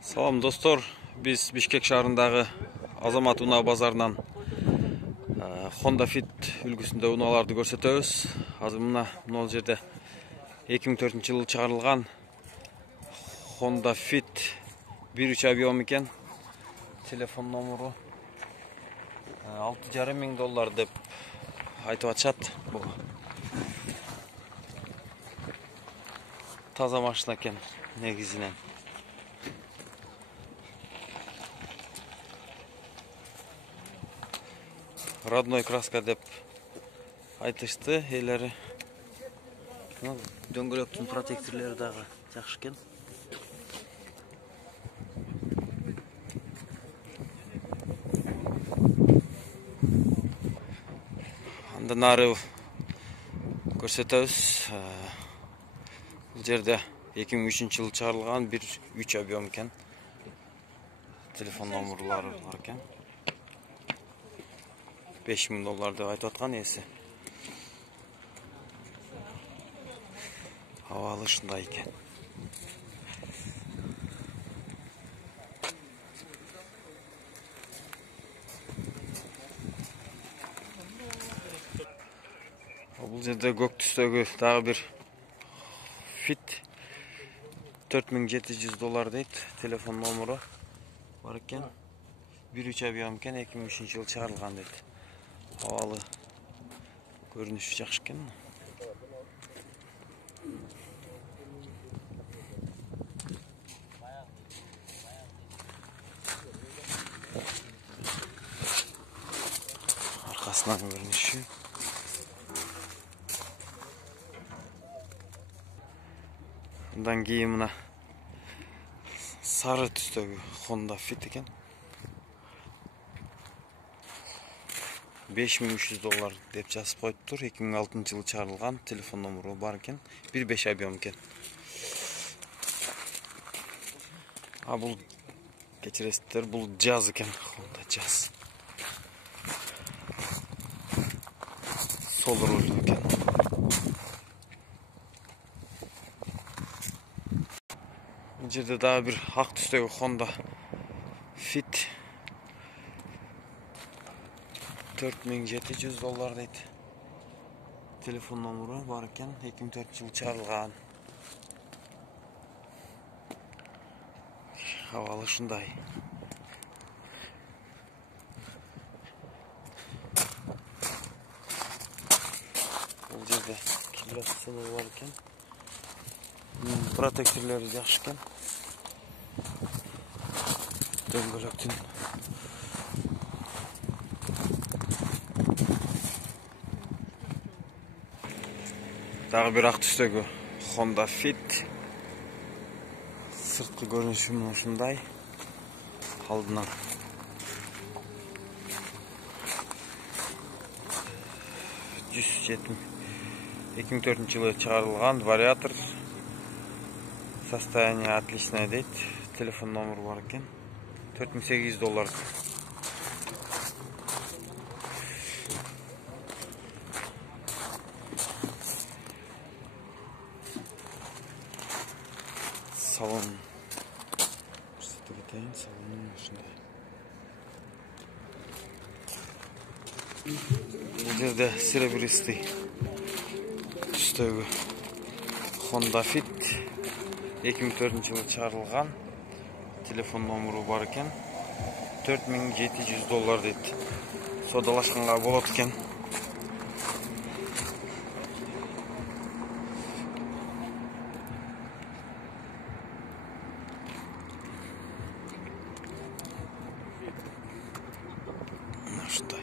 Salam dostlar, biz Bişkek şahrındağı Azamat Una bazarından Honda Fit үлгісінде unalardı көрсөтөбүz. Азыр мына жерде 2004-жылы чыгарылган Honda Fit 1.3 объем экен. Телефон номеру $6,500 деп айтып атышат. Бул таза машина экен негизинен. Родной краска деп айтышты элери. Дөңгөлөктүн протекторлору дагы жакшы экен. Андан ары көрсөтөбүз. Бул жерде 2003-жылы чыгарылган 1.3 объем экен. Телефон номерлары бар экен. $5.000 деп айтып аткан эси. Абалы ушундай экен. Бул жерде көк түстөгү дагы бир Fit $4,700 дейт. Телефон номеру бар экен. 1.3 объем экен, 2003-жылы чыгарылган дейт. Абалы көрүнүшү жакшы экен. Arkasынан көрүнүшү. Андан кийин мына сары түстөгү Honda Fit экен. $5.300 деп жазып коюптур. 2006-жылы чыгарылган, телефон номеру бар экен. 1.5 объем экен. Бул кечиресиздер, бул Jazz экен, Honda Jazz. Сол руль экен. Бул жерде дагы бир ак түстөгү Honda Fit $4,700 дейт. Телефон номеру бар экен, 2004-жылы чыгарылган. Абалы ушундай. Бул жерде килосу бар экен. Протекторлору жакшы экен. Дөңгөлөктүн дагы бир ак түстөгү Honda Fit. Сырткы көрүнүшү ушундай. Алдынан 2004-жылы чыгарылган вариатор. Состояние отличное дейт. Телефон номеру бар экен. $4,800. Салон. Салонun ушундай. Бул жерде серебристый түстөгү Honda Fit 2004-жылы чыгарылган. Телефон номеру бар экен. $4,700 дейт. Содалашканга болот экен. Ушундай.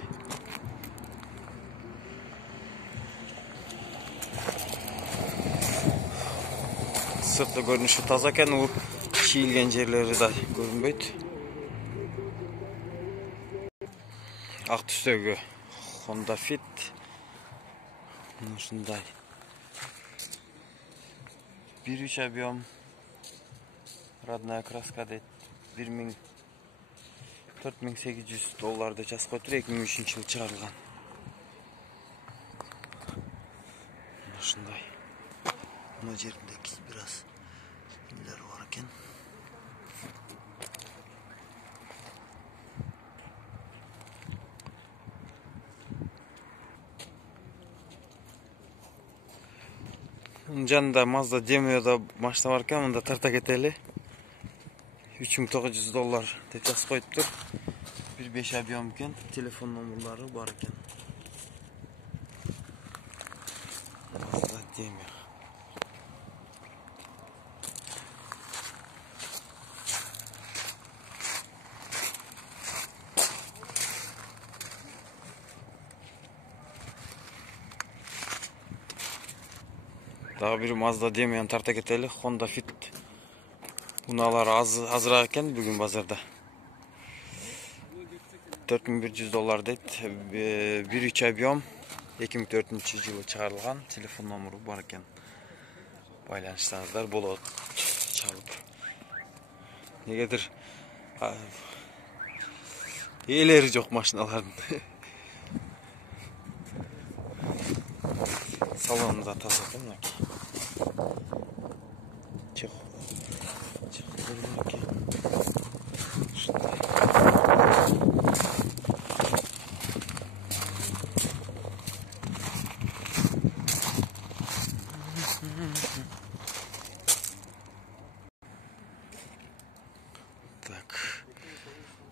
Сыртты көрүнүшү таза экен, бул чийилген жерлери да көрүнбөйт. Ак түстөгү Honda Fit ушундай. 1.3 объем, родная краска дейт. $4,800 деп жазып коюптур. 2003-жылы чыгарылган. Ушундай. Мына жеринде бир аз немелер бар экен. Janında Mazda Demio'da maşina varken onda tarta keteli. 3900 dollar deb yazıp koyuptur. 1.5 объем ekan, telefon nomerlari bor ekan. Mazda Demio. Daha bir Mazda Demio'nun tarta keteli Honda Fit. Bunalar azırak ekan bugün bazarda. 4100 dollar deydi. 1.3 объем 2004 yılı çıkarılgan telefon nomeri var ekan. Baylanışlarınızlar bol çalıp. Negedir? Eğleri yok maşinaların. Salonumuza tasadım ya ki. Çık. Çık. Durma ki. Şunday. Tak.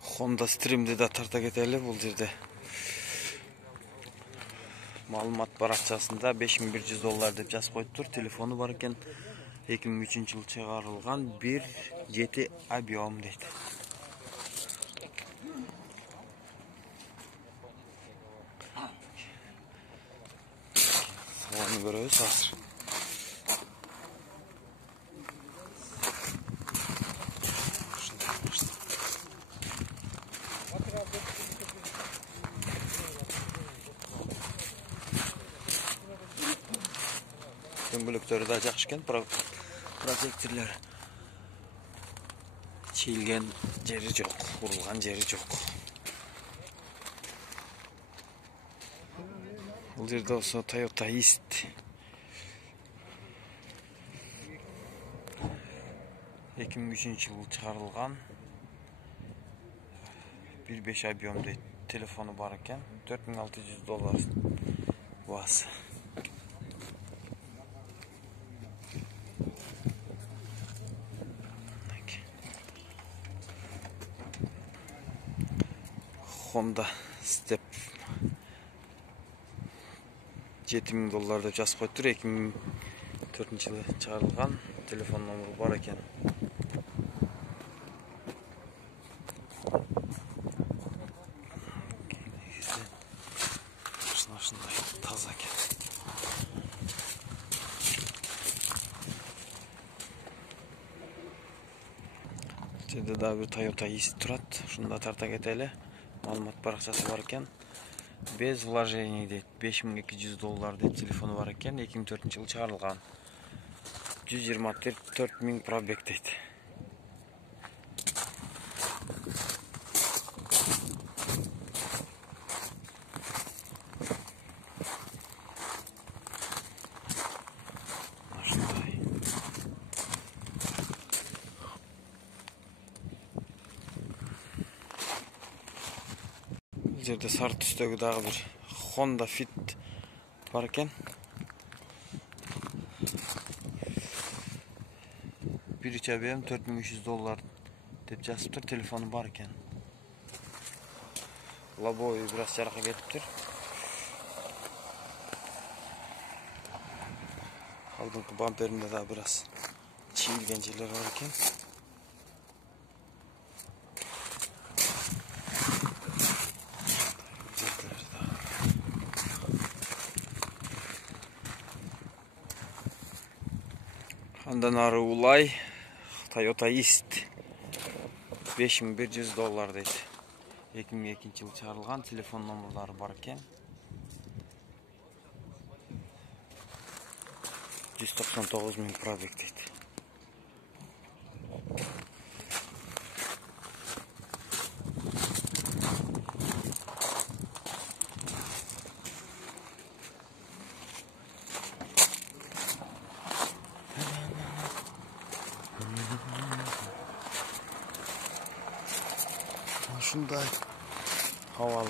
Honda Stream'de de tarta keteli bu жерде. Malumat barakçasında 5100 dollar deb жазып koyuptur. Telefonu var ekan 2003 yıl çıkarılgan 1.7 объем deydi. Salonu görüyoruz hazır. Döngülüktörü de жақшыкен, protektorlar çiğilgen jeri жоқ, vurulgan jeri жоқ. Бұл жерде осы Toyota East. Yılı çıkarılgan 1.5 объем deydi. Telefonu var ekan 4600 dollar bahası. Honda Step 7000 dollar deb жазып koyuptur. 2004 yılı çıkarılgan telefon nomeri var ekan. Şunday taza ekan. Жерде daha bir Toyota East turат. Şunda tarta keteli. Malumat barakçası var ekan. Без вложений deydi. 5200 dollar deydi. Telefonu var ekan. 2004 yılı çıkarılgan. 124 000 probek deydi. Bu жерде sarı tüstегі дағы bir Honda Fit var ekan. 1.3 объем 4300 dollar deb жазыптыр. Telefonu var ekan. Лобовый biraz жараққа кетиптир. Алдыңғы бамперінде да biraz çiğilген жерлер бар ekan. Ondan arı ulay Toyota East 5100 dollar deydi. 2002 yılı çıkarılgan telefon nomerleri var ekan. 199 000 probek deydi. Şunday havalı.